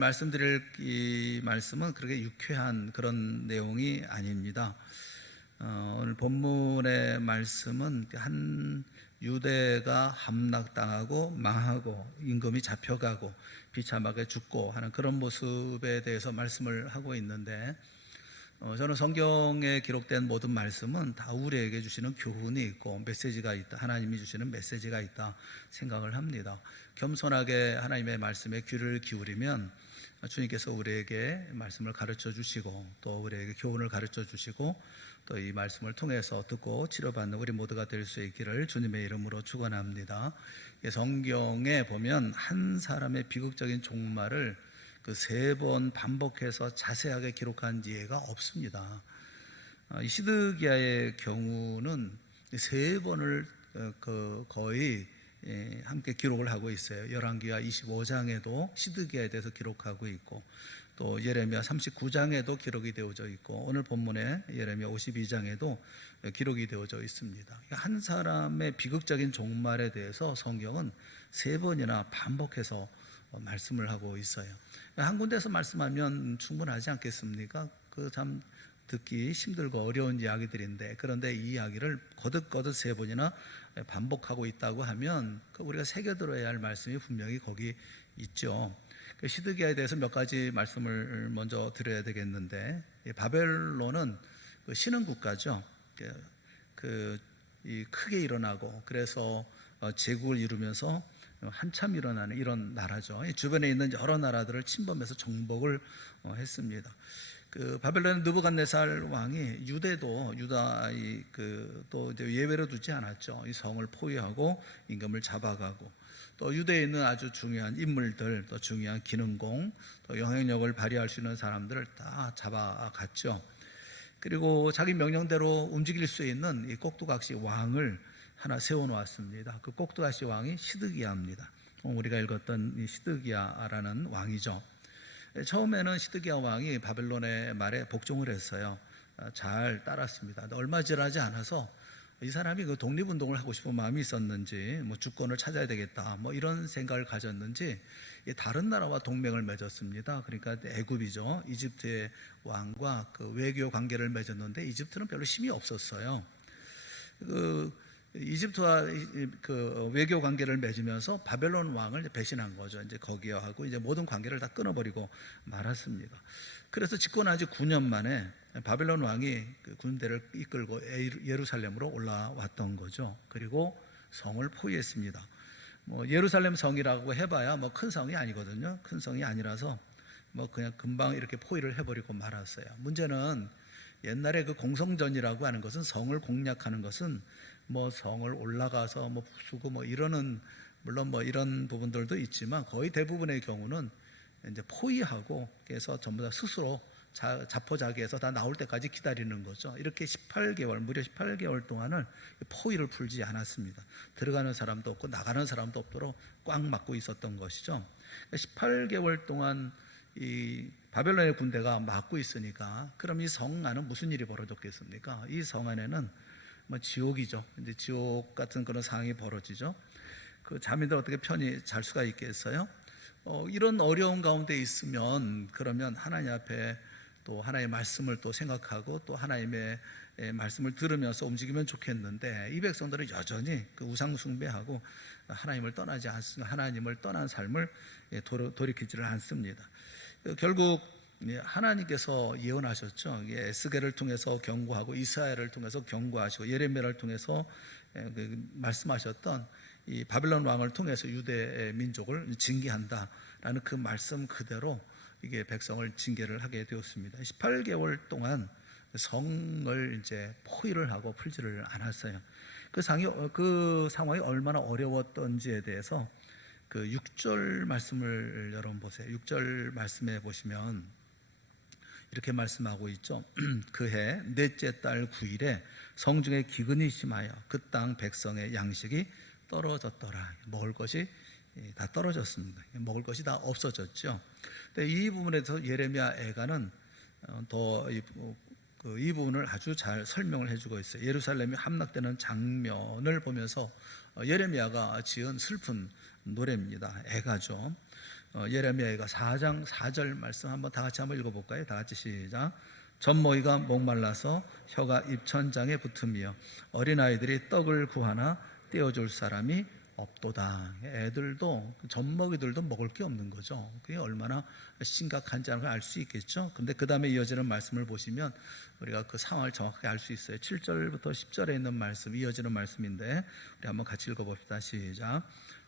말씀드릴 이 말씀은 그렇게 유쾌한 그런 내용이 아닙니다. 오늘 본문의 말씀은 한 유대가 함락당하고 망하고 임금이 잡혀가고 비참하게 죽고 하는 그런 모습에 대해서 말씀을 하고 있는데, 저는 성경에 기록된 모든 말씀은 다 우리에게 주시는 교훈이 있고 메시지가 있다, 하나님이 주시는 메시지가 있다 생각을 합니다. 겸손하게 하나님의 말씀에 귀를 기울이면 주님께서 우리에게 말씀을 가르쳐 주시고 또 우리에게 교훈을 가르쳐 주시고 또 이 말씀을 통해서 듣고 치료받는 우리 모두가 될 수 있기를 주님의 이름으로 축원합니다. 성경에 보면 한 사람의 비극적인 종말을 그 3번 반복해서 자세하게 기록한 예가 없습니다. 이 시드기야의 경우는 3번을 거의 함께 기록을 하고 있어요. 열왕기하 25장에도 시드기야에 대해서 기록하고 있고, 또 예레미야 39장에도 기록이 되어져 있고, 오늘 본문에 예레미야 52장에도 기록이 되어져 있습니다. 한 사람의 비극적인 종말에 대해서 성경은 3번이나 반복해서 말씀을 하고 있어요. 한 군데서 말씀하면 충분하지 않겠습니까? 그 참 듣기 힘들고 어려운 이야기들인데, 그런데 이 이야기를 거듭거듭 3번이나 반복하고 있다고 하면 우리가 새겨들어야 할 말씀이 분명히 거기 있죠. 시드기야에 대해서 몇 가지 말씀을 먼저 드려야 되겠는데, 바벨론은 신흥 국가죠. 크게 일어나고 그래서 제국을 이루면서 한참 일어나는 이런 나라죠. 주변에 있는 여러 나라들을 침범해서 정복을 했습니다. 바벨론의 느부갓네살 왕이 유대도 또 이제 예외로 두지 않았죠. 이 성을 포위하고 임금을 잡아가고, 또 유대에 있는 아주 중요한 인물들, 또 중요한 기능공, 또 영향력을 발휘할 수 있는 사람들을 다 잡아갔죠. 그리고 자기 명령대로 움직일 수 있는 이 꼭두각시 왕을 하나 세워놓았습니다. 그 꼭두각시 왕이 시드기야입니다. 우리가 읽었던 이 시드기야라는 왕이죠. 처음에는 시드기야 왕이 바벨론의 말에 복종을 했어요. 잘 따랐습니다. 얼마 지나지 않아서 이 사람이 그 독립운동을 하고 싶은 마음이 있었는지, 주권을 찾아야 되겠다, 이런 생각을 가졌는지 다른 나라와 동맹을 맺었습니다. 그러니까 애굽이죠. 이집트의 왕과 그 외교 관계를 맺었는데 이집트는 별로 힘이 없었어요. 이집트와 그 외교 관계를 맺으면서 바벨론 왕을 배신한 거죠. 이제 거기하고 이제 모든 관계를 다 끊어버리고 말았습니다. 그래서 집권한 지 9년 만에 바벨론 왕이 그 군대를 이끌고 예루살렘으로 올라왔던 거죠. 그리고 성을 포위했습니다. 예루살렘 성이라고 해봐야 큰 성이 아니거든요. 큰 성이 아니라서 그냥 금방 이렇게 포위를 해버리고 말았어요. 문제는 옛날에 그 공성전이라고 하는 것은, 성을 공략하는 것은 성을 올라가서 부수고 이러는, 물론 이런 부분들도 있지만 거의 대부분의 경우는 이제 포위하고, 그래서 전부 다 스스로 자포자기해서 다 나올 때까지 기다리는 거죠. 이렇게 무려 18개월 동안을 포위를 풀지 않았습니다. 들어가는 사람도 없고 나가는 사람도 없도록 꽉 막고 있었던 것이죠. 18개월 동안 이 바벨론의 군대가 막고 있으니까, 그럼 이 성 안은 무슨 일이 벌어졌겠습니까? 이 성 안에는 지옥이죠. 이제 지옥 같은 그런 상황이 벌어지죠. 그 자민들 어떻게 편히 잘 수가 있겠어요? 이런 어려운 가운데 있으면, 그러면 하나님 앞에 또 하나님의 말씀을 또 생각하고 또 하나님의 말씀을 들으면서 움직이면 좋겠는데, 이 백성들은 여전히 그 우상 숭배하고 하나님을 떠나지 않습니다. 하나님을 떠난 삶을 돌이키지를 않습니다. 결국 하나님께서 예언하셨죠. 에스겔을 통해서 경고하고 이사야를 통해서 경고하시고 예레미야를 통해서 말씀하셨던 이 바벨론 왕을 통해서 유대 민족을 징계한다라는 그 말씀 그대로 이게 백성을 징계를 하게 되었습니다. 18개월 동안 성을 이제 포위를 하고 풀지를 않았어요. 그 상황이 얼마나 어려웠던지에 대해서 그 6절 말씀을 여러분 보세요. 6절 말씀에 보시면 이렇게 말씀하고 있죠. 그해 넷째 달 9일에 성중에 기근이 심하여 그 땅 백성의 양식이 떨어졌더라. 먹을 것이 다 떨어졌습니다. 먹을 것이 다 없어졌죠. 근데 이 부분에서 예레미야 애가는 이 부분을 아주 잘 설명을 해주고 있어요. 예루살렘이 함락되는 장면을 보면서 예레미야가 지은 슬픈 노래입니다. 애가죠. 예레미야가 4장 4절 말씀 한번 다 같이 한번 읽어볼까요? 다 같이 시작. 젖먹이가 목말라서 혀가 입천장에 붙으며 어린아이들이 떡을 구하나 떼어줄 사람이 없도다. 애들도 젖먹이들도 먹을 게 없는 거죠. 그게 얼마나 심각한지 알 수 있겠죠. 근데 그 다음에 이어지는 말씀을 보시면 우리가 그 상황을 정확하게 알 수 있어요. 7절부터 10절에 있는 말씀, 이어지는 말씀인데 우리 한번 같이 읽어봅시다. 시작.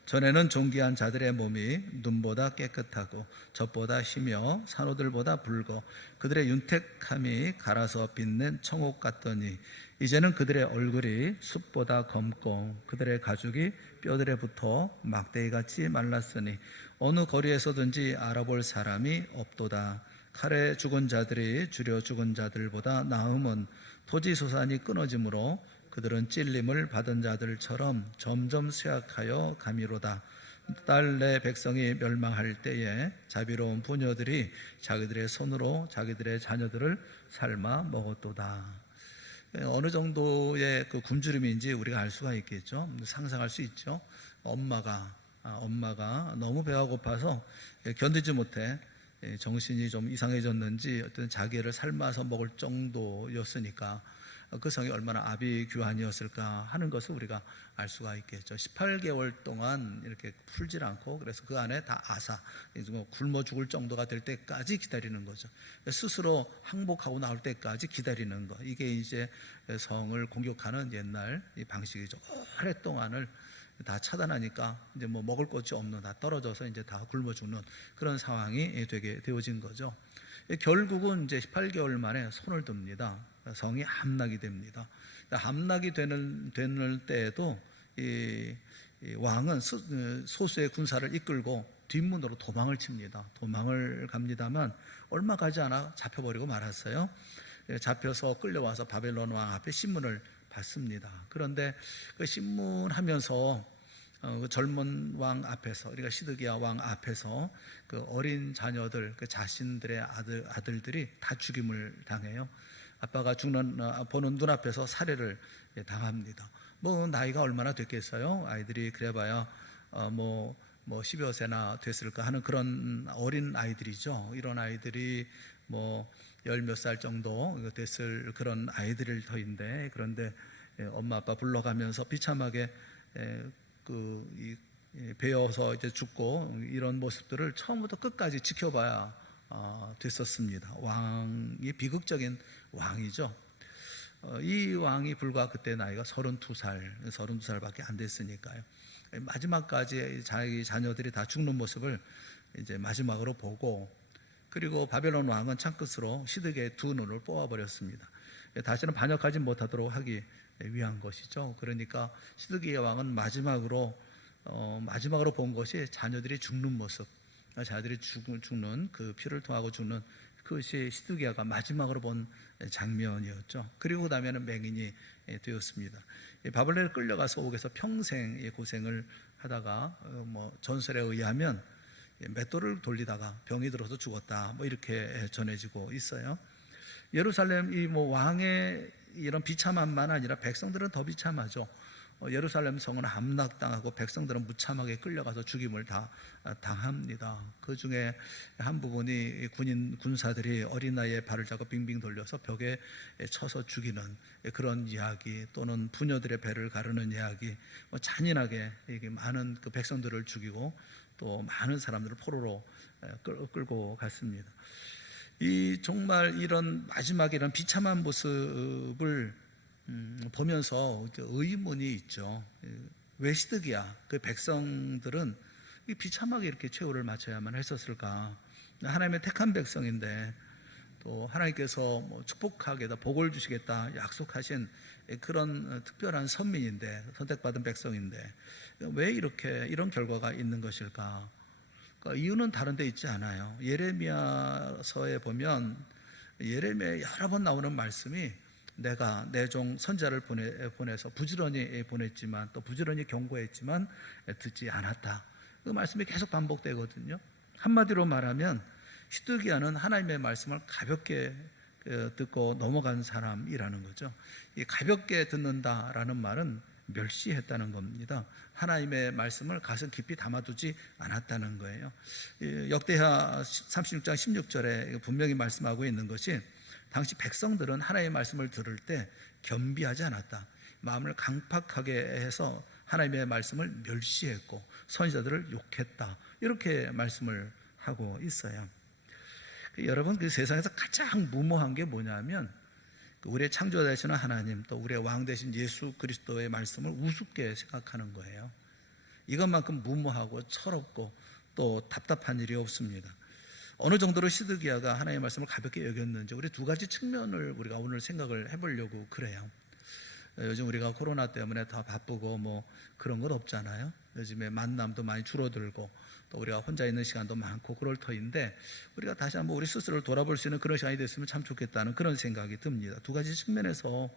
전에는 존귀한 자들의 몸이 눈보다 깨끗하고 젖보다 희며 산호들보다 붉어 그들의 윤택함이 갈아서 빛낸 청옥 같더니 이제는 그들의 얼굴이 숲보다 검고 그들의 가죽이 뼈들에 붙어 막대기같이 말랐으니 어느 거리에서든지 알아볼 사람이 없도다. 칼에 죽은 자들이 주려 죽은 자들보다 나음은 토지소산이 끊어지므로 그들은 찔림을 받은 자들처럼 점점 쇠약하여 가미로다. 딸 내 백성이 멸망할 때에 자비로운 부녀들이 자기들의 손으로 자기들의 자녀들을 삶아 먹었도다. 어느 정도의 그 굶주림인지 우리가 알 수가 있겠죠. 상상할 수 있죠. 엄마가 너무 배가 고파서 견디지 못해 정신이 좀 이상해졌는지 어떤 자기를 삶아서 먹을 정도였으니까 그 성이 얼마나 아비규환이었을까 하는 것을 우리가 알 수가 있겠죠. 18개월 동안 이렇게 풀질 않고 그래서 그 안에 다 아사, 굶어 죽을 정도가 될 때까지 기다리는 거죠. 스스로 항복하고 나올 때까지 기다리는 거. 이게 이제 성을 공격하는 옛날 이 방식이죠. 오랫동안을 다 차단하니까 이제 뭐 먹을 것이 없는, 다 떨어져서 이제 다 굶어 죽는 그런 상황이 되게 되어진 거죠. 결국은 이제 18개월 만에 손을 듭니다. 성이 함락이 됩니다. 함락이 되는 때에도 이 왕은 소수의 군사를 이끌고 뒷문으로 도망을 칩니다. 도망을 갑니다만 얼마 가지 않아 잡혀버리고 말았어요. 잡혀서 끌려와서 바벨론 왕 앞에 신문을 받습니다. 그런데 그 신문하면서 그 젊은 왕 앞에서, 우리가 시드기야 왕 앞에서 그 어린 자녀들, 그 자신들의 아들들이 다 죽임을 당해요. 아빠가 보는 눈앞에서 살해를 당합니다. 뭐 나이가 얼마나 됐겠어요? 아이들이 그래봐야 뭐 10여 세나 됐을까 하는 그런 어린 아이들이죠. 이런 아이들이 뭐 열 몇 살 정도 됐을 그런 아이들일 터인데, 그런데 엄마 아빠 불러가면서 비참하게 베어서 이제 죽고 이런 모습들을 처음부터 끝까지 지켜봐야 됐었습니다. 왕이 비극적인 왕이죠. 이 왕이 불과 그때 나이가 32살밖에 안 됐으니까요. 마지막까지 자기 자녀들이 다 죽는 모습을 이제 마지막으로 보고, 그리고 바벨론 왕은 창끝으로 시드기야의 두 눈을 뽑아버렸습니다. 다시는 반역하지 못하도록 하기 위한 것이죠. 그러니까 시드기야 왕은 마지막으로 본 것이 자녀들이 죽는 모습, 자녀들이 죽는 그 피를 토하고 죽는 그것이 시드기야가 마지막으로 본 장면이었죠. 그리고 다음에는 맹인이 되었습니다. 바벨론에 끌려가서 옥에서 평생 고생을 하다가 전설에 의하면 맷돌을 돌리다가 병이 들어서 죽었다, 이렇게 전해지고 있어요. 예루살렘 이 왕의 이런 비참함만 아니라 백성들은 더 비참하죠. 예루살렘 성은 함락당하고 백성들은 무참하게 끌려가서 죽임을 다 당합니다. 그 중에 한 부분이 군사들이 어린 나이에 발을 잡고 빙빙 돌려서 벽에 쳐서 죽이는 그런 이야기, 또는 부녀들의 배를 가르는 이야기, 잔인하게 많은 그 백성들을 죽이고 또 많은 사람들을 포로로 끌고 갔습니다. 정말 이런 마지막에 이런 비참한 모습을 보면서 의문이 있죠. 왜 시드기야 그 백성들은 비참하게 이렇게 최후를 맞춰야만 했었을까? 하나님의 택한 백성인데, 또 하나님께서 축복하겠다, 복을 주시겠다 약속하신 그런 특별한 선민인데, 선택받은 백성인데 왜 이런 결과가 있는 것일까? 그러니까 이유는 다른 데 있지 않아요. 예레미야서에 보면 예레미야에 여러 번 나오는 말씀이 내가 내 종 선지자를 보내서 부지런히 보냈지만, 또 부지런히 경고했지만 듣지 않았다. 그 말씀이 계속 반복되거든요. 한마디로 말하면 시드기야는 하나님의 말씀을 가볍게 듣고 넘어간 사람이라는 거죠. 이 가볍게 듣는다라는 말은 멸시했다는 겁니다. 하나님의 말씀을 가슴 깊이 담아두지 않았다는 거예요. 역대하 36장 16절에 분명히 말씀하고 있는 것이 당시 백성들은 하나님의 말씀을 들을 때 겸비하지 않았다. 마음을 강팍하게 해서 하나님의 말씀을 멸시했고 선지자들을 욕했다. 이렇게 말씀을 하고 있어요. 여러분, 그 세상에서 가장 무모한 게 뭐냐면 우리의 창조자 되시는 하나님, 또 우리의 왕 되신 예수 그리스도의 말씀을 우습게 생각하는 거예요. 이것만큼 무모하고 철없고 또 답답한 일이 없습니다. 어느 정도로 시드기야가 하나님의 말씀을 가볍게 여겼는지 우리 두 가지 측면을 우리가 오늘 생각을 해보려고 그래요. 요즘 우리가 코로나 때문에 더 바쁘고 뭐 그런 것 없잖아요. 요즘에 만남도 많이 줄어들고 또 우리가 혼자 있는 시간도 많고 그럴 터인데 우리가 다시 한번 우리 스스로를 돌아볼 수 있는 그런 시간이 됐으면 참 좋겠다는 그런 생각이 듭니다. 두 가지 측면에서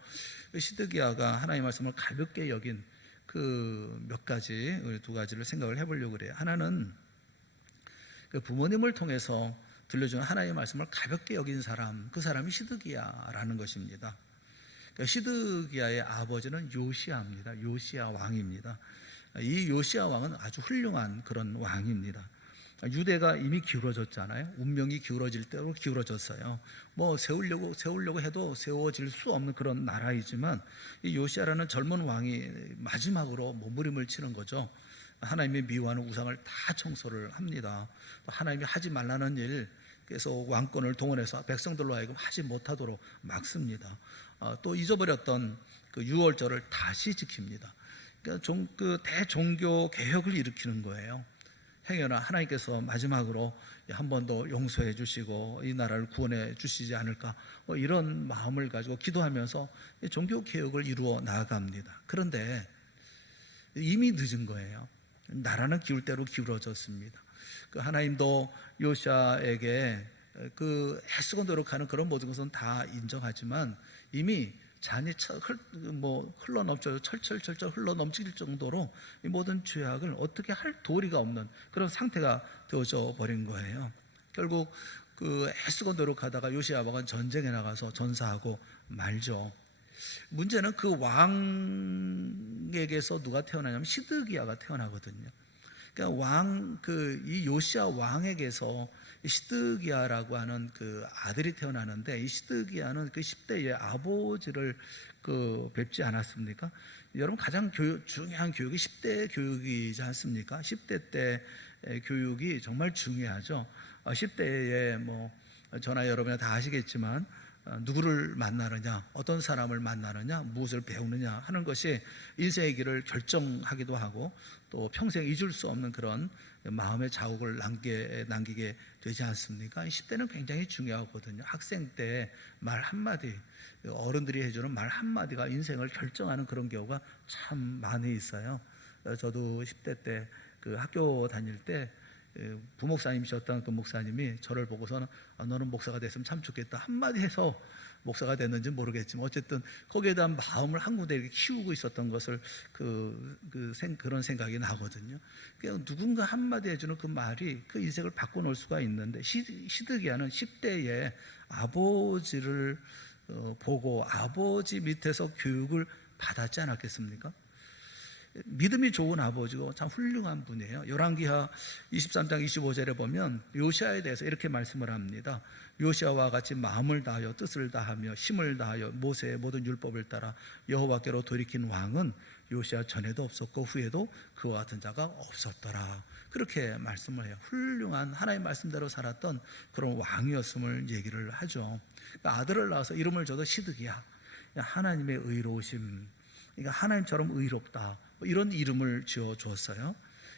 시드기야가 하나님의 말씀을 가볍게 여긴 그 몇 가지, 우리 두 가지를 생각을 해보려고 그래요. 하나는 그 부모님을 통해서 들려주는 하나님의 말씀을 가볍게 여긴 사람, 그 사람이 시드기야라는 것입니다. 시드기야의 아버지는 요시야입니다. 요시야 왕입니다. 이 요시야 왕은 아주 훌륭한 그런 왕입니다. 유대가 이미 기울어졌잖아요. 운명이 기울어질 대로 기울어졌어요. 뭐 세우려고 해도 세워질 수 없는 그런 나라이지만 이 요시야라는 젊은 왕이 마지막으로 몸부림을 치는 거죠. 하나님의 미워하는 우상을 다 청소를 합니다. 하나님이 하지 말라는 일, 그래서 왕권을 동원해서 백성들로 하여금 하지 못하도록 막습니다. 또 잊어버렸던 그 유월절을 다시 지킵니다. 그러니까 그 대종교 개혁을 일으키는 거예요. 행여나 하나님께서 마지막으로 한 번 더 용서해 주시고 이 나라를 구원해 주시지 않을까, 이런 마음을 가지고 기도하면서 종교 개혁을 이루어 나아갑니다. 그런데 이미 늦은 거예요. 나라는 기울 대로 기울어졌습니다. 그 하나님도 요시야에게 그 애쓰고 노력하는 그런 모든 것은 다 인정하지만 이미 잔이 흘러넘쳐 철철 흘러넘칠 정도로 이 모든 죄악을 어떻게 할 도리가 없는 그런 상태가 되어져 버린 거예요. 결국 그 애쓰고 노력하다가 요시야 왕은 전쟁에 나가서 전사하고 말죠. 문제는 그 왕에게서 누가 태어나냐면 시드기야가 태어나거든요. 그러니까 이 요시야 왕에게서 시드기야라고 하는 그 아들이 태어나는데, 이 시드기야는 그 10대의 아버지를 뵙지 않았습니까? 여러분, 가장 중요한 교육이 10대 교육이지 않습니까? 10대 때 교육이 정말 중요하죠. 10대에 저나 여러분이 다 아시겠지만 누구를 만나느냐, 어떤 사람을 만나느냐, 무엇을 배우느냐 하는 것이 인생의 길을 결정하기도 하고 또 평생 잊을 수 없는 그런 마음의 자국을 남기게 되지 않습니까? 10대는 굉장히 중요하거든요. 학생 때 말 한마디, 어른들이 해주는 말 한마디가 인생을 결정하는 그런 경우가 참 많이 있어요. 저도 10대 때 그 학교 다닐 때 부목사님이셨던 그 목사님이 저를 보고서는 너는 목사가 됐으면 참 좋겠다 한마디 해서 목사가 됐는지 모르겠지만 어쨌든 거기에 대한 마음을 한 군데 이렇게 키우고 있었던 것을 그런 생각이 나거든요. 그냥 누군가 한마디 해주는 그 말이 그 인생을 바꿔놓을 수가 있는데, 시드기야는 10대에 아버지를 보고 아버지 밑에서 교육을 받았지 않았겠습니까? 믿음이 좋은 아버지고 참 훌륭한 분이에요. 열왕기하 23장 25절에 보면 요시야에 대해서 이렇게 말씀을 합니다. 요시야와 같이 마음을 다하여 뜻을 다하며 힘을 다하여 모세의 모든 율법을 따라 여호와께로 돌이킨 왕은 요시야 전에도 없었고 후에도 그와 같은 자가 없었더라. 그렇게 말씀을 해요. 훌륭한 하나님 말씀대로 살았던 그런 왕이었음을 얘기를 하죠. 그러니까 아들을 낳아서 이름을 줘도 시드기야, 하나님의 의로우심, 그러니까 하나님처럼 의롭다, 이런 이름을 지어 주었어요.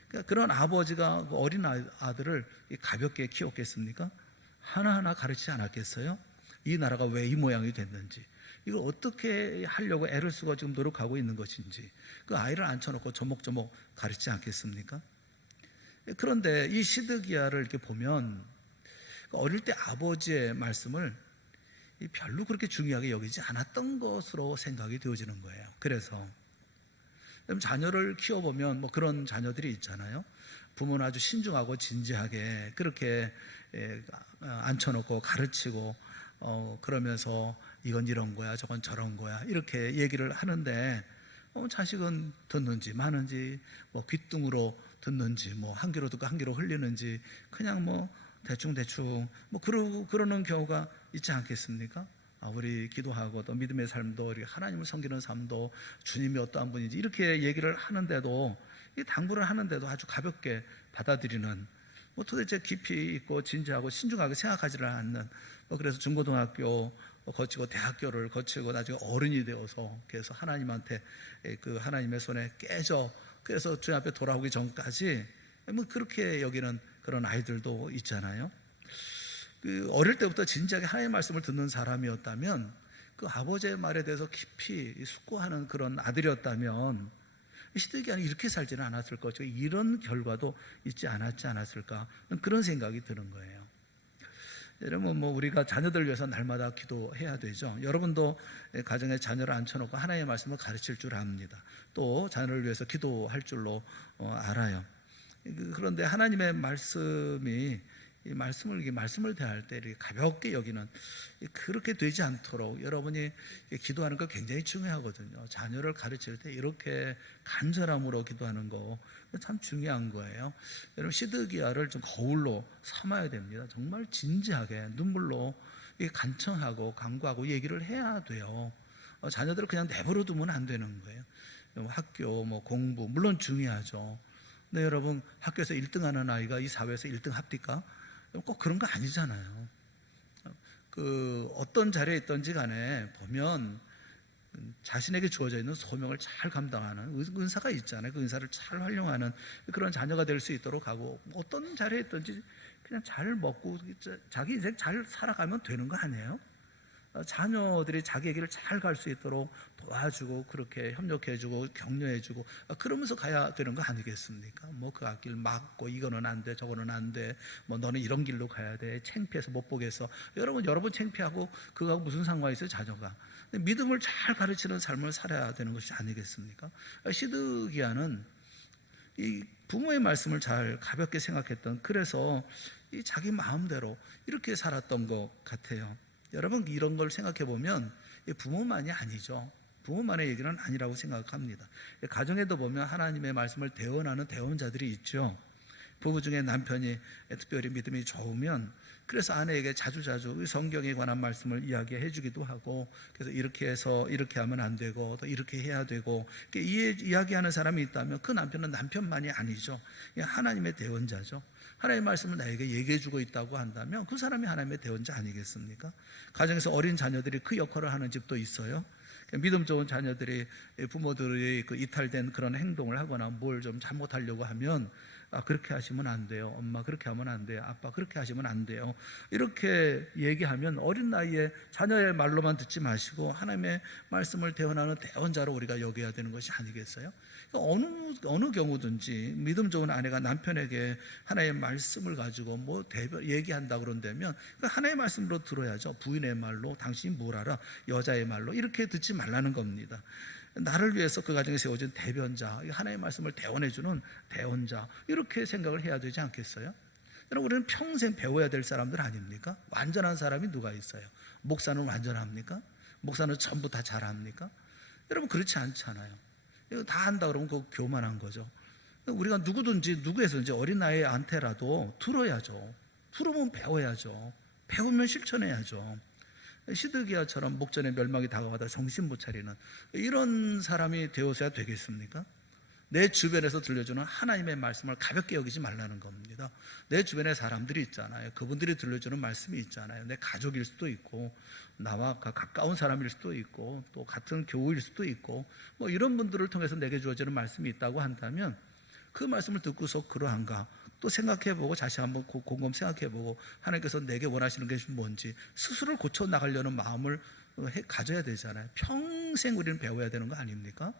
그러니까 그런 아버지가 어린 아들을 가볍게 키웠겠습니까? 하나하나 가르치지 않았겠어요? 이 나라가 왜 이 모양이 됐는지, 이걸 어떻게 하려고 애를 쓰고 지금 노력하고 있는 것인지 그 아이를 앉혀놓고 조목조목 가르치지 않겠습니까? 그런데 이 시드기야를 이렇게 보면 어릴 때 아버지의 말씀을 별로 그렇게 중요하게 여기지 않았던 것으로 생각이 되어지는 거예요. 그래서 자녀를 키워보면 그런 자녀들이 있잖아요. 부모는 아주 신중하고 진지하게 그렇게 앉혀놓고 가르치고 그러면서 이건 이런 거야 저건 저런 거야 이렇게 얘기를 하는데 자식은 듣는지 마는지, 뭐 귓등으로 듣는지, 뭐 한 귀로 듣고 한 귀로 흘리는지, 그냥 뭐 대충 뭐 그러는 경우가 있지 않겠습니까? 우리 기도하고 또 믿음의 삶도, 우리 하나님을 섬기는 삶도, 주님이 어떠한 분인지 이렇게 얘기를 하는데도, 이 당부를 하는데도 아주 가볍게 받아들이는, 뭐 도대체 깊이 있고 진지하고 신중하게 생각하지를 않는, 그래서 중고등학교 거치고 대학교를 거치고 나중에 어른이 되어서 그래서 하나님한테 그 하나님의 손에 깨져, 그래서 주님 앞에 돌아오기 전까지 뭐 그렇게 여기는 그런 아이들도 있잖아요. 그 어릴 때부터 진지하게 하나님의 말씀을 듣는 사람이었다면, 그 아버지의 말에 대해서 깊이 숙고하는 그런 아들이었다면 시드기야는 이렇게 살지는 않았을 것이고 이런 결과도 있지 않았을까, 그런 생각이 드는 거예요. 여러분, 뭐 우리가 자녀들을 위해서 날마다 기도해야 되죠. 여러분도 가정에 자녀를 앉혀놓고 하나님의 말씀을 가르칠 줄 압니다. 또 자녀를 위해서 기도할 줄로 알아요. 그런데 하나님의 말씀이, 이 말씀을 대할 때 이렇게 가볍게 여기는, 그렇게 되지 않도록 여러분이 기도하는 거 굉장히 중요하거든요. 자녀를 가르칠 때 이렇게 간절함으로 기도하는 거 참 중요한 거예요. 여러분, 시드기야를 좀 거울로 삼아야 됩니다. 정말 진지하게 눈물로 간청하고 간구하고 얘기를 해야 돼요. 자녀들을 그냥 내버려 두면 안 되는 거예요. 학교, 뭐 공부 물론 중요하죠. 근데 여러분, 학교에서 1등하는 아이가 이 사회에서 1등 합니까? 꼭 그런 거 아니잖아요. 그 어떤 자리에 있든지 간에 보면 자신에게 주어져 있는 소명을 잘 감당하는 은사가 있잖아요. 그 은사를 잘 활용하는 그런 자녀가 될 수 있도록 하고, 어떤 자리에 있든지 그냥 잘 먹고 자기 인생 잘 살아가면 되는 거 아니에요? 자녀들이 자기 얘기를 잘 갈 수 있도록 도와주고, 그렇게 협력해주고 격려해주고, 그러면서 가야 되는 거 아니겠습니까? 뭐 그 앞길 막고 이거는 안 돼, 저거는 안 돼, 뭐 너는 이런 길로 가야 돼, 창피해서 못 보겠어. 여러분 창피하고 그거하고 무슨 상관이 있어요, 자녀가? 믿음을 잘 가르치는 삶을 살아야 되는 것이 아니겠습니까? 시드기야는 이 부모의 말씀을 잘 가볍게 생각했던, 그래서 이 자기 마음대로 이렇게 살았던 것 같아요. 여러분, 이런 걸 생각해 보면 부모만이 아니죠. 부모만의 얘기는 아니라고 생각합니다. 가정에도 보면 하나님의 말씀을 대언하는 대언자들이 있죠. 부부 중에 남편이 특별히 믿음이 좋으면 그래서 아내에게 자주자주 성경에 관한 말씀을 이야기해 주기도 하고, 그래서 이렇게 해서 이렇게 하면 안 되고 또 이렇게 해야 되고, 이야기하는 사람이 있다면 그 남편은 남편만이 아니죠. 하나님의 대언자죠. 하나님의 말씀을 나에게 얘기해 주고 있다고 한다면 그 사람이 하나님의 대언자 아니겠습니까? 가정에서 어린 자녀들이 그 역할을 하는 집도 있어요. 믿음 좋은 자녀들이 부모들이 그 이탈된 그런 행동을 하거나 뭘 좀 잘못하려고 하면, 그렇게 하시면 안 돼요. 엄마 그렇게 하면 안 돼요. 아빠 그렇게 하시면 안 돼요. 이렇게 얘기하면 어린 나이에 자녀의 말로만 듣지 마시고 하나님의 말씀을 대언하는 대언자로 우리가 여겨야 되는 것이 아니겠어요? 어느 경우든지 믿음 좋은 아내가 남편에게 하나님의 말씀을 가지고 뭐 얘기한다 그런다면 그 하나님의 말씀으로 들어야죠. 부인의 말로 당신이 뭘 알아? 여자의 말로 이렇게 듣지 말라는 겁니다. 나를 위해서 그 가정에 세워진 대변자, 하나님의 말씀을 대언해주는 대언자, 이렇게 생각을 해야 되지 않겠어요? 여러분, 우리는 평생 배워야 될 사람들 아닙니까? 완전한 사람이 누가 있어요? 목사는 완전합니까? 목사는 전부 다 잘합니까? 여러분, 그렇지 않잖아요. 이거 다 한다 그러면 그거 교만한 거죠. 우리가 누구든지 누구에서든지 어린 나이한테라도 들어야죠. 들으면 배워야죠. 배우면 실천해야죠. 시드기야처럼 목전에 멸망이 다가가다 정신 못 차리는 이런 사람이 되어서야 되겠습니까? 내 주변에서 들려주는 하나님의 말씀을 가볍게 여기지 말라는 겁니다. 내 주변에 사람들이 있잖아요. 그분들이 들려주는 말씀이 있잖아요. 내 가족일 수도 있고 나와 가까운 사람일 수도 있고 또 같은 교우일 수도 있고, 뭐 이런 분들을 통해서 내게 주어지는 말씀이 있다고 한다면 그 말씀을 듣고서 그러한가 또 생각해보고 다시 한번 곰곰 생각해보고 하나님께서 내게 원하시는 것이 뭔지 스스로 고쳐나가려는 마음을 가져야 되잖아요. 평생 우리는 배워야 되는 거 아닙니까?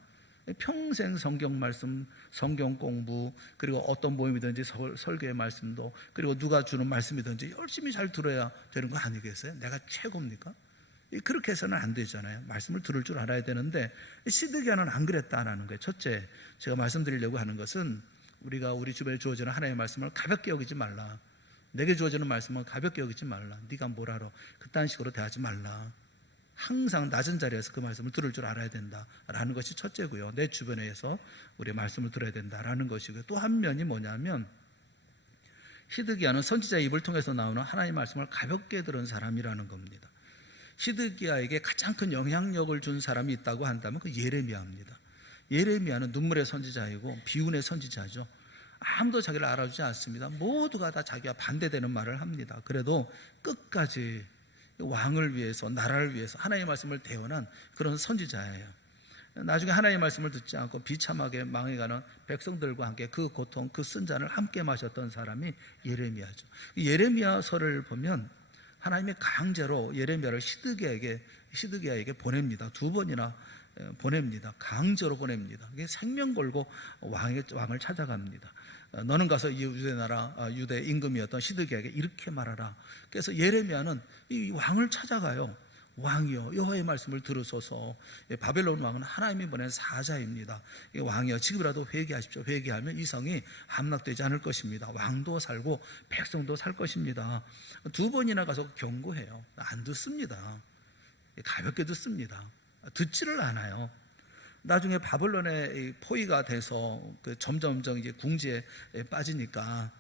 평생 성경 말씀, 성경 공부, 그리고 어떤 모임이든지 설교의 말씀도, 그리고 누가 주는 말씀이든지 열심히 잘 들어야 되는 거 아니겠어요? 내가 최고입니까? 그렇게 해서는 안 되잖아요. 말씀을 들을 줄 알아야 되는데 시드기야는 안 그랬다는 거예요. 첫째, 제가 말씀드리려고 하는 것은 우리가 우리 주변에 주어지는 하나님의 말씀을 가볍게 여기지 말라. 내게 주어지는 말씀은 가볍게 여기지 말라. 네가 뭘 알아? 그딴 식으로 대하지 말라. 항상 낮은 자리에서 그 말씀을 들을 줄 알아야 된다라는 것이 첫째고요. 내 주변에서 우리의 말씀을 들어야 된다라는 것이고요. 또 한 면이 뭐냐면 시드기야는 선지자의 입을 통해서 나오는 하나님의 말씀을 가볍게 들은 사람이라는 겁니다. 시드기야에게 가장 큰 영향력을 준 사람이 있다고 한다면 그 예레미야입니다. 예레미야는 눈물의 선지자이고 비운의 선지자죠. 아무도 자기를 알아주지 않습니다. 모두가 다 자기와 반대되는 말을 합니다. 그래도 끝까지 왕을 위해서, 나라를 위해서 하나님의 말씀을 대언한 그런 선지자예요. 나중에 하나님의 말씀을 듣지 않고 비참하게 망해가는 백성들과 함께 그 고통, 그 쓴 잔을 함께 마셨던 사람이 예레미야죠. 예레미야서를 보면 하나님의 강제로 예레미야를 시드기야에게 보냅니다. 2번이나 보냅니다. 강제로 보냅니다. 이게 생명 걸고 왕을 찾아갑니다. 너는 가서 유대 나라 유대 임금이었던 시드기야에게 이렇게 말하라. 그래서 예레미야는 이 왕을 찾아가요. 왕이여 여호와의 말씀을 들으소서. 바벨론 왕은 하나님이 보낸 사자입니다. 왕이여 지금이라도 회개하십시오. 회개하면 이 성이 함락되지 않을 것입니다. 왕도 살고 백성도 살 것입니다. 2번이나 가서 경고해요. 안 듣습니다. 가볍게 듣습니다. 듣지를 않아요. 나중에 바벨론의 포위가 돼서 점점점 이제 궁지에 빠지니까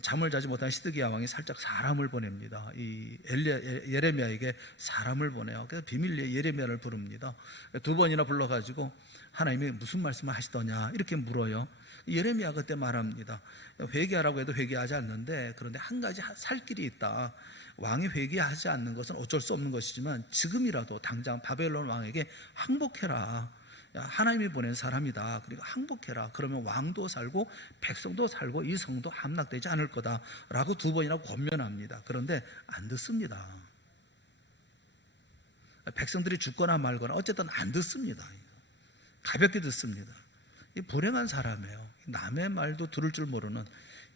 잠을 자지 못한 시드기야 왕이 살짝 사람을 보냅니다. 이 예레미야에게 사람을 보내요. 그래서 비밀리에 예레미야를 부릅니다. 2번이나 불러가지고 하나님이 무슨 말씀을 하시더냐 이렇게 물어요. 예레미야 그때 말합니다. 회개하라고 해도 회개하지 않는데 그런데 한 가지 살 길이 있다. 왕이 회개하지 않는 것은 어쩔 수 없는 것이지만 지금이라도 당장 바벨론 왕에게 항복해라. 하나님이 보낸 사람이다. 그리고 항복해라. 그러면 왕도 살고 백성도 살고 이 성도 함락되지 않을 거다라고 2번이나 권면합니다. 그런데 안 듣습니다. 백성들이 죽거나 말거나 어쨌든 안 듣습니다. 가볍게 듣습니다. 불행한 사람이에요. 남의 말도 들을 줄 모르는,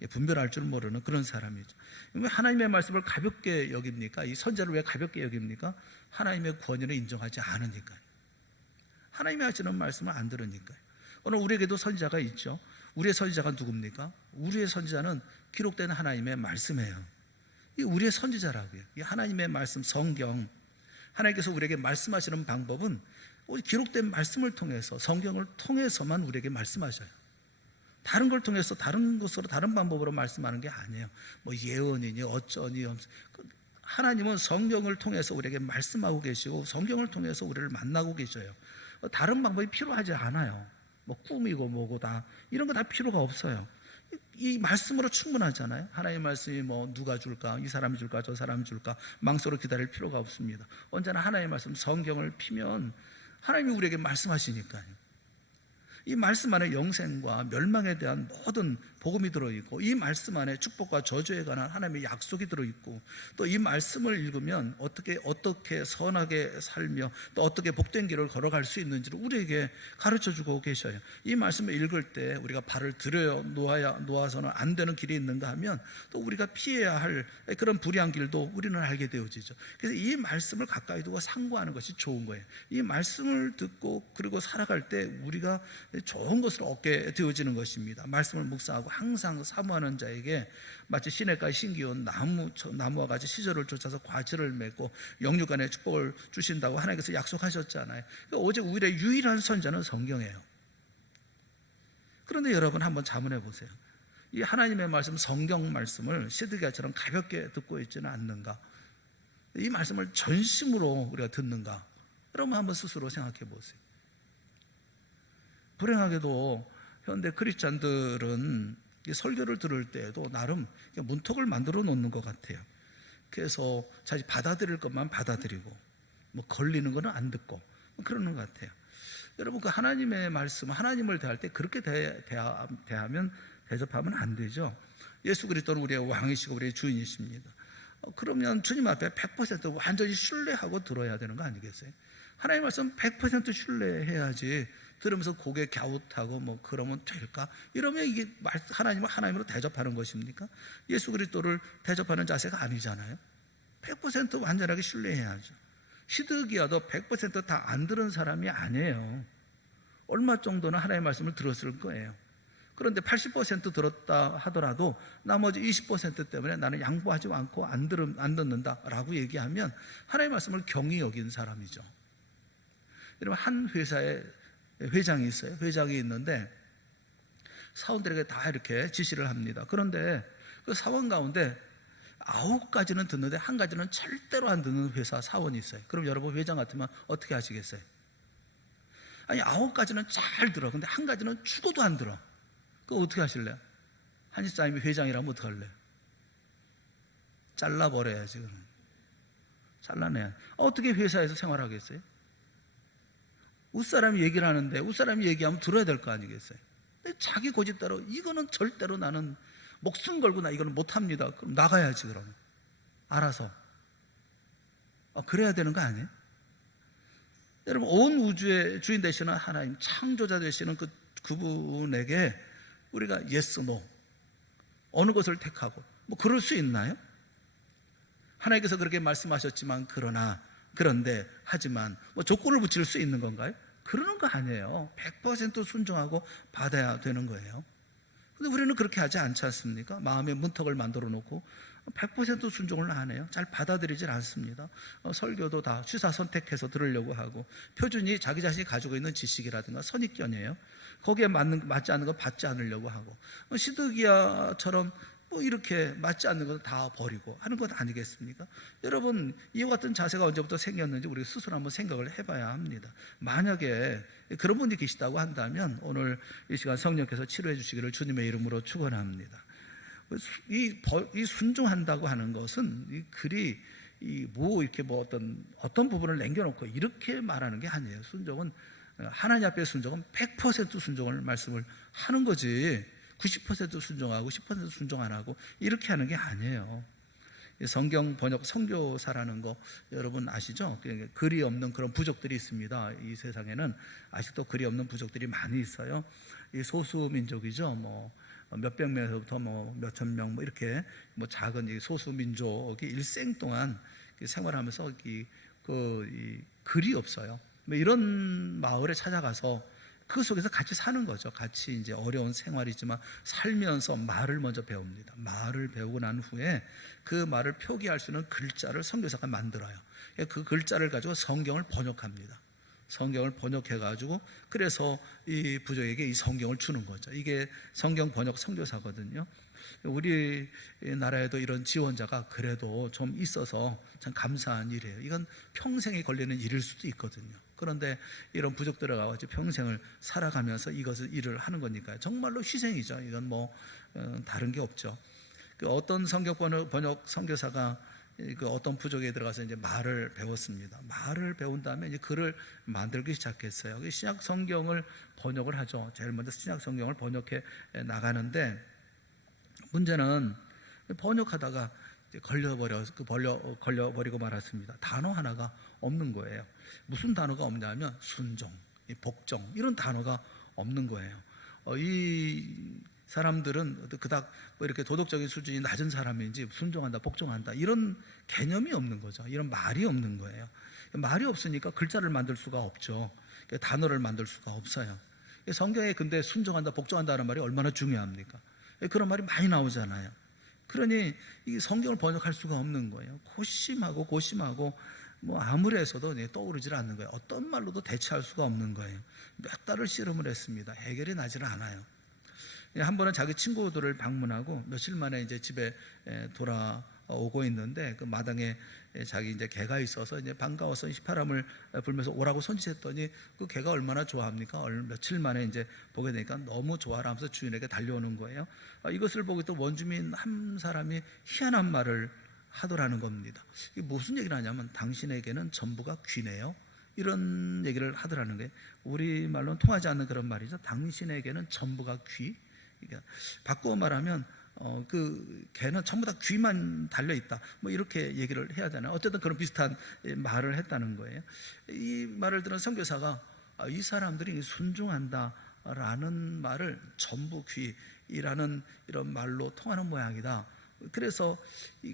분별할 줄 모르는 그런 사람이죠. 왜 하나님의 말씀을 가볍게 여깁니까? 이 선지자를 왜 가볍게 여깁니까? 하나님의 권위를 인정하지 않으니까요. 하나님이 하시는 말씀을 안 들으니까요. 오늘 우리에게도 선지자가 있죠. 우리의 선지자가 누굽니까? 우리의 선지자는 기록된 하나님의 말씀이에요. 이 우리의 선지자라고요. 이 하나님의 말씀, 성경, 하나님께서 우리에게 말씀하시는 방법은 기록된 말씀을 통해서, 성경을 통해서만 우리에게 말씀하셔요. 다른 걸 통해서 다른 것으로 다른 방법으로 말씀하는 게 아니에요. 뭐 예언이니 어쩌니. 하나님은 성경을 통해서 우리에게 말씀하고 계시고 성경을 통해서 우리를 만나고 계셔요. 다른 방법이 필요하지 않아요. 뭐 꿈이고 뭐고 다 이런 거 다 필요가 없어요. 이 말씀으로 충분하잖아요. 하나님의 말씀이 뭐 누가 줄까, 이 사람이 줄까, 저 사람이 줄까 망설여 기다릴 필요가 없습니다. 언제나 하나님의 말씀, 성경을 피면 하나님이 우리에게 말씀하시니까요. 이 말씀 안에 영생과 멸망에 대한 모든 복음이 들어있고 이 말씀 안에 축복과 저주에 관한 하나님의 약속이 들어있고 또 이 말씀을 읽으면 어떻게 선하게 살며 또 어떻게 복된 길을 걸어갈 수 있는지를 우리에게 가르쳐주고 계셔요. 이 말씀을 읽을 때 우리가 발을 들여 놓아서는 안 되는 길이 있는가 하면 또 우리가 피해야 할 그런 불의한 길도 우리는 알게 되어지죠. 그래서 이 말씀을 가까이 두고 상고하는 것이 좋은 거예요. 이 말씀을 듣고 그리고 살아갈 때 우리가 좋은 것을 얻게 되어지는 것입니다. 말씀을 묵상하고 항상 사모하는 자에게 마치 시냇가에 심기운 나무와 같이 시절을 쫓아서 과실을 맺고 영육간의 축복을 주신다고 하나님께서 약속하셨잖아요. 오직 우리의 유일한 선자는 성경이에요. 그런데 여러분 한번 자문해 보세요. 이 하나님의 말씀, 성경 말씀을 시드기야처럼 가볍게 듣고 있지는 않는가? 이 말씀을 전심으로 우리가 듣는가? 여러분 한번 스스로 생각해 보세요. 불행하게도 현대 크리스찬들은 설교를 들을 때에도 나름 문턱을 만들어 놓는 것 같아요. 그래서 자기 받아들일 것만 받아들이고 뭐 걸리는 거는 안 듣고 그러는 것 같아요. 여러분 그 하나님의 말씀, 하나님을 대할 때 그렇게 대접하면 안 되죠. 예수 그리스도는 우리의 왕이시고 우리의 주인이십니다. 그러면 주님 앞에 100% 완전히 신뢰하고 들어야 되는 거 아니겠어요? 하나님 말씀 100% 신뢰해야지 들으면서 고개 갸웃하고 뭐 그러면 될까? 이러면 이게 하나님을 하나님으로 대접하는 것입니까? 예수 그리스도를 대접하는 자세가 아니잖아요. 100% 완전하게 신뢰해야죠. 시드기야도 100% 다 안 들은 사람이 아니에요. 얼마 정도는 하나님의 말씀을 들었을 거예요. 그런데 80% 들었다 하더라도 나머지 20% 때문에 나는 양보하지 않고 안 듣는다라고 얘기하면 하나님의 말씀을 경히 여긴 사람이죠. 여러분, 한 회사에 회장이 있어요. 회장이 있는데 사원들에게 다 이렇게 지시를 합니다. 그런데 그 사원 가운데 9가지는 듣는데 1가지는 절대로 안 듣는 회사 사원이 있어요. 그럼 여러분, 회장 같으면 어떻게 하시겠어요? 아니, 9가지는 잘 들어. 근데 1가지는 죽어도 안 들어. 그거 어떻게 하실래요? 한시사님이 회장이라면 어떻게 할래요? 잘라버려야지. 그럼 잘라내야. 어떻게 회사에서 생활하겠어요? 웃사람이 얘기를 하는데 웃사람이 얘기하면 들어야 될 거 아니겠어요? 근데 자기 고집대로 이거는 절대로 나는 목숨 걸고 나 이거는 못합니다. 그럼 나가야지. 그럼 알아서. 그래야 되는 거 아니에요? 여러분, 온 우주의 주인 되시는 하나님, 창조자 되시는 그분에게 우리가 yes, no, 어느 것을 택하고 뭐 그럴 수 있나요? 하나님께서 그렇게 말씀하셨지만 그런데 하지만 뭐 조건을 붙일 수 있는 건가요? 그러는 거 아니에요. 100% 순종하고 받아야 되는 거예요. 근데 우리는 그렇게 하지 않지 않습니까? 마음의 문턱을 만들어 놓고 100% 순종을 안 해요. 잘 받아들이질 않습니다. 설교도 다 취사 선택해서 들으려고 하고, 표준이 자기 자신이 가지고 있는 지식이라든가 선입견이에요. 거기에 맞지 않는 거 받지 않으려고 하고, 시드기야처럼 뭐 이렇게 맞지 않는 건 다 버리고 하는 것 아니겠습니까? 여러분, 이와 같은 자세가 언제부터 생겼는지 우리 스스로 한번 생각을 해봐야 합니다. 만약에 그런 분이 계시다고 한다면 오늘 이 시간 성령께서 치료해 주시기를 주님의 이름으로 축원합니다. 이 순종한다고 하는 것은 이 글이 이렇게 어떤 부분을 남겨놓고 이렇게 말하는 게 아니에요. 순종은, 하나님 앞에 순종은 100% 순종을 말씀을 하는 거지, 90% 순종하고 10% 순종 안 하고 이렇게 하는 게 아니에요. 성경 번역 선교사라는 거 여러분 아시죠? 글이 없는 그런 부족들이 있습니다. 이 세상에는 아직도 글이 없는 부족들이 많이 있어요. 이 소수 민족이죠. 뭐 몇백 명에서부터 뭐 몇천 명 뭐 이렇게 뭐 작은 이 소수 민족이 일생 동안 생활하면서 이 글이 없어요. 뭐 이런 마을에 찾아가서 그 속에서 같이 사는 거죠. 같이 이제 어려운 생활이지만 살면서 말을 먼저 배웁니다. 말을 배우고 난 후에 그 말을 표기할 수 있는 글자를 선교사가 만들어요. 그 글자를 가지고 성경을 번역합니다. 성경을 번역해가지고 그래서 이 부족에게 이 성경을 주는 거죠. 이게 성경 번역 선교사거든요. 우리 나라에도 이런 지원자가 그래도 좀 있어서 참 감사한 일이에요. 이건 평생이 걸리는 일일 수도 있거든요. 그런데 이런 부족들과 같이 평생을 살아가면서 이것을 일을 하는 거니까요. 정말로 희생이죠. 이건 뭐 다른 게 없죠. 어떤 성경 번역 선교사가 어떤 부족에 들어가서 이제 말을 배웠습니다. 말을 배운 다음에 이제 글을 만들기 시작했어요. 신약 성경을 번역을 하죠. 제일 먼저 신약 성경을 번역해 나가는데, 문제는 번역하다가 걸려버리고 말았습니다. 단어 하나가 없는 거예요. 무슨 단어가 없냐면 순종, 복종, 이런 단어가 없는 거예요. 이 사람들은 그닥 뭐 이렇게 도덕적인 수준이 낮은 사람인지 순종한다, 복종한다 이런 개념이 없는 거죠. 이런 말이 없는 거예요. 말이 없으니까 글자를 만들 수가 없죠. 단어를 만들 수가 없어요. 성경에 근데 순종한다, 복종한다는 말이 얼마나 중요합니까? 그런 말이 많이 나오잖아요. 그러니 이 성경을 번역할 수가 없는 거예요. 고심하고 뭐 아무리 해서도 떠오르질 않는 거예요. 어떤 말로도 대체할 수가 없는 거예요. 몇 달을 씨름을 했습니다. 해결이 나지는 않아요. 한 번은 자기 친구들을 방문하고 며칠 만에 이제 집에 돌아오고 있는데, 그 마당에 자기 이제 개가 있어서 이제 반가워서 휘파람을 불면서 오라고 손짓했더니 그 개가 얼마나 좋아합니까? 며칠 만에 이제 보게 되니까 너무 좋아라 하면서 주인에게 달려오는 거예요. 이것을 보고 또 원주민 한 사람이 희한한 말을 하더라는 겁니다. 이게 무슨 얘기를 하냐면, 당신에게는 전부가 귀네요, 이런 얘기를 하더라는 거예요. 우리말로는 통하지 않는 그런 말이죠. 당신에게는 전부가 귀. 그러니까 바꾸어 말하면 그 개는 전부 다 귀만 달려있다, 뭐 이렇게 얘기를 해야 되나요? 어쨌든 그런 비슷한 말을 했다는 거예요. 이 말을 들은 선교사가 이 사람들이 순종한다라는 말을 전부 귀이라는 이런 말로 통하는 모양이다. 그래서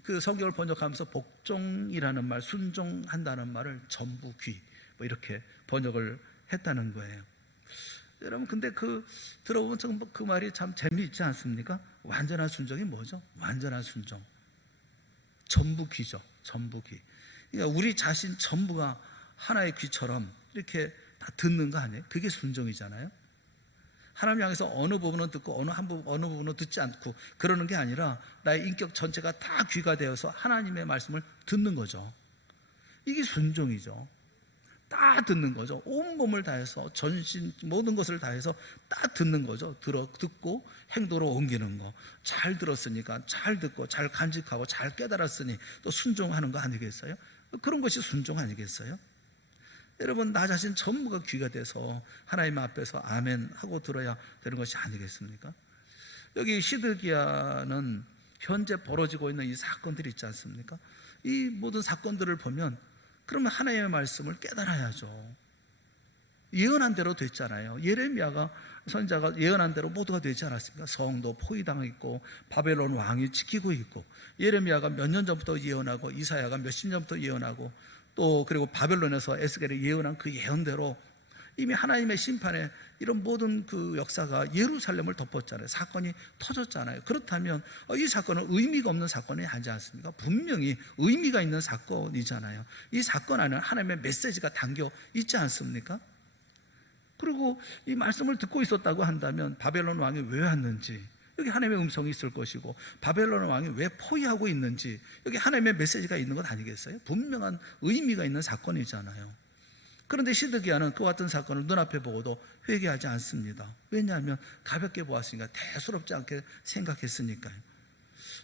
그 성경을 번역하면서 복종이라는 말, 순종한다는 말을 전부 귀, 뭐 이렇게 번역을 했다는 거예요. 여러분 근데 들어보면 그 말이 참 재미있지 않습니까? 완전한 순종이 뭐죠? 완전한 순종, 전부 귀죠. 전부 귀. 그러니까 우리 자신 전부가 하나의 귀처럼 이렇게 다 듣는 거 아니에요? 그게 순종이잖아요. 하나님 향해서 어느 부분은 듣고 어느 부분은 듣지 않고 그러는 게 아니라 나의 인격 전체가 다 귀가 되어서 하나님의 말씀을 듣는 거죠. 이게 순종이죠. 다 듣는 거죠. 온 몸을 다해서 전신 모든 것을 다해서 다 듣는 거죠. 듣고 행동으로 옮기는 거. 잘 들었으니까 잘 듣고 잘 간직하고 잘 깨달았으니 또 순종하는 거 아니겠어요? 그런 것이 순종 아니겠어요? 여러분 나 자신 전부가 귀가 돼서 하나님 앞에서 아멘 하고 들어야 되는 것이 아니겠습니까? 여기 시드기야는 현재 벌어지고 있는 이 사건들이 있지 않습니까? 이 모든 사건들을 보면 그러면 하나님의 말씀을 깨달아야죠. 예언한 대로 됐잖아요. 예레미야가 선지자가 예언한 대로 모두가 되지 않았습니까? 성도 포위당했고 바벨론 왕이 지키고 있고, 예레미야가 몇 년 전부터 예언하고 이사야가 몇십 년 전부터 예언하고 또 그리고 바벨론에서 에스겔이 예언한 그 예언대로 이미 하나님의 심판에 이런 모든 그 역사가 예루살렘을 덮었잖아요. 사건이 터졌잖아요. 그렇다면 이 사건은 의미가 없는 사건이 아니지 않습니까? 분명히 의미가 있는 사건이잖아요. 이 사건 안에 하나님의 메시지가 담겨 있지 않습니까? 그리고 이 말씀을 듣고 있었다고 한다면 바벨론 왕이 왜 왔는지, 여기 하나님의 음성이 있을 것이고 바벨론 왕이 왜 포위하고 있는지 여기 하나님의 메시지가 있는 것 아니겠어요? 분명한 의미가 있는 사건이잖아요. 그런데 시드기야는 그와 같은 사건을 눈앞에 보고도 회개하지 않습니다. 왜냐하면 가볍게 보았으니까, 대수롭지 않게 생각했으니까요.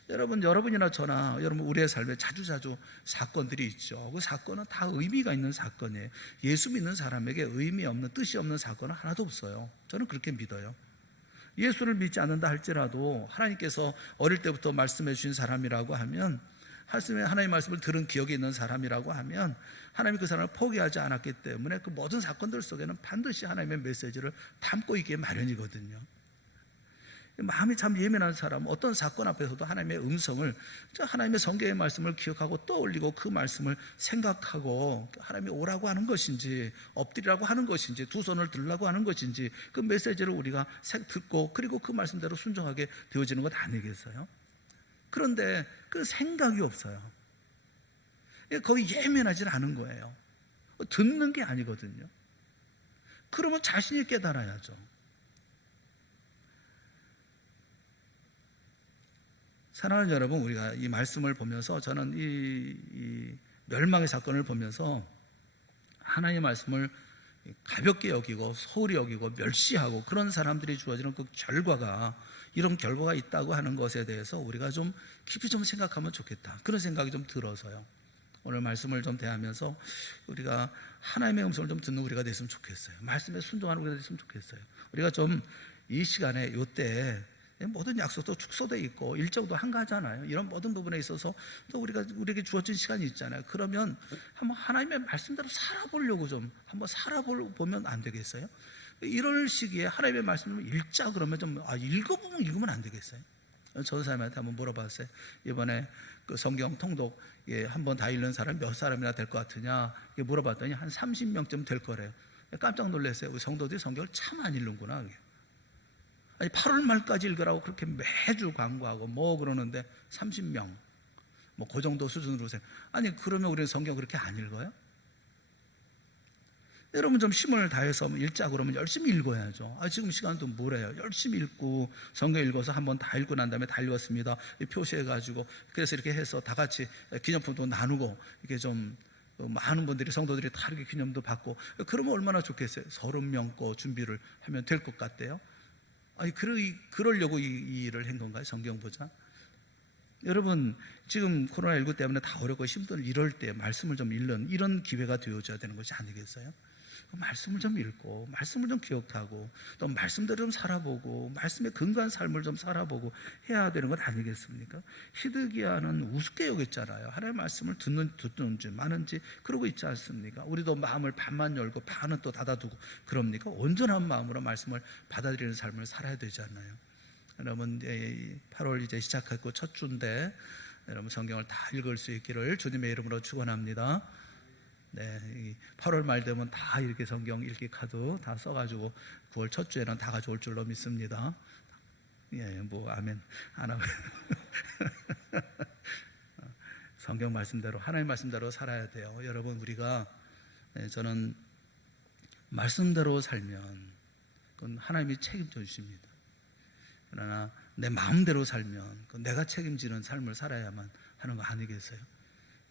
여러분이나 저나 여러분 우리의 삶에 자주자주 사건들이 있죠. 그 사건은 다 의미가 있는 사건이에요. 예수 믿는 사람에게 의미 없는, 뜻이 없는 사건은 하나도 없어요. 저는 그렇게 믿어요. 예수를 믿지 않는다 할지라도 하나님께서 어릴 때부터 말씀해 주신 사람이라고 하면, 하나님의 말씀을 들은 기억이 있는 사람이라고 하면 하나님이 그 사람을 포기하지 않았기 때문에 그 모든 사건들 속에는 반드시 하나님의 메시지를 담고 있기에 마련이거든요. 마음이 참 예민한 사람은 어떤 사건 앞에서도 하나님의 음성을, 하나님의 성경의 말씀을 기억하고 떠올리고 그 말씀을 생각하고 하나님이 오라고 하는 것인지 엎드리라고 하는 것인지 두 손을 들라고 하는 것인지 그 메시지를 우리가 듣고 그리고 그 말씀대로 순종하게 되어지는 것 아니겠어요? 그런데 그 생각이 없어요. 거기 예민하지 않은 거예요. 듣는 게 아니거든요. 그러면 자신이 깨달아야죠. 사랑하는 여러분, 우리가 이 말씀을 보면서 저는 이 멸망의 사건을 보면서 하나님의 말씀을 가볍게 여기고 소홀히 여기고 멸시하고 그런 사람들이 주어지는 그 결과가, 이런 결과가 있다고 하는 것에 대해서 우리가 좀 깊이 좀 생각하면 좋겠다, 그런 생각이 좀 들어서요. 오늘 말씀을 좀 대하면서 우리가 하나님의 음성을 좀 듣는 우리가 됐으면 좋겠어요. 말씀에 순종하는 우리가 됐으면 좋겠어요. 우리가 좀 이 시간에 요때 모든 약속도 축소되어 있고 일정도 한가하잖아요. 이런 모든 부분에 있어서 또 우리에게 주어진 시간이 있잖아요. 그러면 한번 하나님의 말씀대로 살아보려고 좀 한번 살아보면 안 되겠어요? 이럴 시기에 하나님의 말씀을 읽자 그러면 좀 읽으면 안 되겠어요? 전사님한테 한번 물어봤어요. 이번에 그 성경 통독 한번 다 읽는 사람 몇 사람이나 될 것 같으냐 물어봤더니 한 30명쯤 될 거래요. 깜짝 놀랐어요. 우리 성도들이 성경을 참 안 읽는구나. 아니 8월 말까지 읽으라고 그렇게 매주 광고하고 그러는데 30명 그 정도 수준으로 아니 그러면 우리는 성경 그렇게 안 읽어요? 여러분 좀 힘을 다해서 읽자 그러면 열심히 읽어야죠. 지금 시간도 뭐래요? 열심히 읽고 성경 읽어서 한번 다 읽고 난 다음에 다 읽었습니다 표시해가지고 그래서 이렇게 해서 다 같이 기념품도 나누고 이게 좀 많은 분들이 성도들이 다 이렇게 기념도 받고 그러면 얼마나 좋겠어요. 30명 거 준비를 하면 될 것 같대요. 그러려고 이 일을 한 건가요? 성경보자? 여러분 지금 코로나19 때문에 다 어렵고 힘든 이럴 때 말씀을 좀 읽는 이런 기회가 되어줘야 되는 것이 아니겠어요? 말씀을 좀 읽고 말씀을 좀 기억하고 또 말씀대로 좀 살아보고 말씀에 근거한 삶을 좀 살아보고 해야 되는 것 아니겠습니까? 시드기야는 우습게 여겼잖아요. 하나님의 말씀을 듣는지 마는지 그러고 있지 않습니까? 우리도 마음을 반만 열고 반은 또 닫아두고 그럽니까? 온전한 마음으로 말씀을 받아들이는 삶을 살아야 되지 않나요? 여러분 8월 이제 시작하고 첫 주인데 여러분 성경을 다 읽을 수 있기를 주님의 이름으로 축원합니다. 네, 8월 말 되면 다 이렇게 성경 읽기 카드 다 써가지고 9월 첫 주에는 다 가져올 줄로 믿습니다. 예, 뭐 아멘 안 하면 성경 말씀대로 하나님 말씀대로 살아야 돼요. 여러분 우리가 저는 말씀대로 살면 그건 하나님이 책임져 주십니다. 그러나 내 마음대로 살면 그건 내가 책임지는 삶을 살아야만 하는 거 아니겠어요?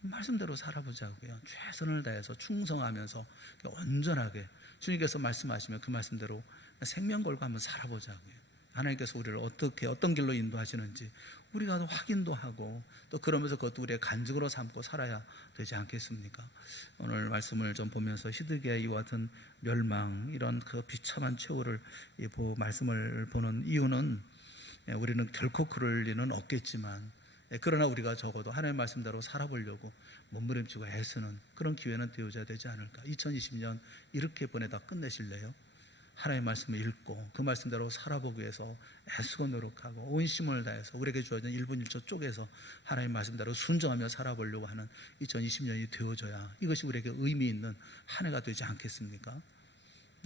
말씀대로 살아보자고요. 최선을 다해서 충성하면서 온전하게 주님께서 말씀하시면 그 말씀대로 생명 걸고 한번 살아보자고요. 하나님께서 우리를 어떻게 어떤 길로 인도하시는지 우리가 확인도 하고 또 그러면서 그것도 우리의 간증으로 삼고 살아야 되지 않겠습니까? 오늘 말씀을 좀 보면서 히드기야 이와 같은 멸망 이런 그 비참한 최후를 말씀을 보는 이유는 우리는 결코 그럴 리는 없겠지만 그러나 우리가 적어도 하나님의 말씀대로 살아보려고 몸부림치고 애쓰는 그런 기회는 되어야 되지 않을까. 2020년 이렇게 보내다 끝내실래요? 하나님의 말씀을 읽고 그 말씀대로 살아보기 위해서 애쓰고 노력하고 온 힘을 다해서 우리에게 주어진 1분 1초 쪼개서 하나님의 말씀대로 순종하며 살아보려고 하는 2020년이 되어져야 이것이 우리에게 의미 있는 한 해가 되지 않겠습니까?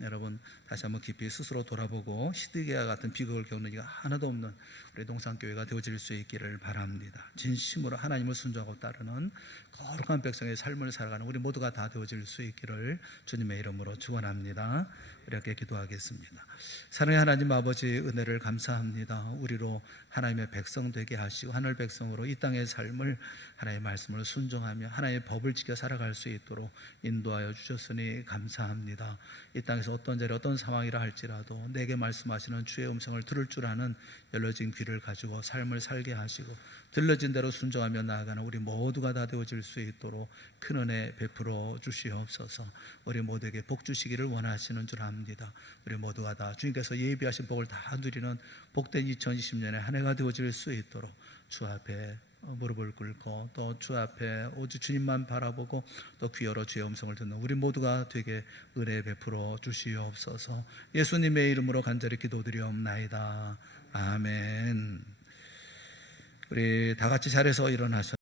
여러분 다시 한번 깊이 스스로 돌아보고 히드기야 같은 비극을 겪는 이가 하나도 없는 우리 동산교회가 되어질 수 있기를 바랍니다. 진심으로 하나님을 순종하고 따르는 거룩한 백성의 삶을 살아가는 우리 모두가 다 되어질 수 있기를 주님의 이름으로 축원합니다. 우리 함께 기도하겠습니다. 사랑의 하나님 아버지 은혜를 감사합니다. 우리로 하나님의 백성 되게 하시고 하늘 백성으로 이 땅의 삶을 하나님의 말씀을 순종하며 하나님의 법을 지켜 살아갈 수 있도록 인도하여 주셨으니 감사합니다. 이 땅에서 어떤 자리 어떤 상황이라 할지라도 내게 말씀하시는 주의 음성을 들을 줄 아는 열려진 귀를 가지고 삶을 살게 하시고 들려진 대로 순종하며 나아가는 우리 모두가 다 되어질 수 있도록 큰 은혜 베풀어 주시옵소서. 우리 모두에게 복 주시기를 원하시는 줄 압니다. 우리 모두가 다 주님께서 예비하신 복을 다 누리는 복된 2020년의 한 해가 되어질 수 있도록 주 앞에 무릎을 꿇고 또 주 앞에 오직 주님만 바라보고 또 귀 열어 주의 음성을 듣는 우리 모두가 되게 은혜 베풀어 주시옵소서. 예수님의 이름으로 간절히 기도드리옵나이다. 아멘. 우리 다 같이 자리에서 일어나셔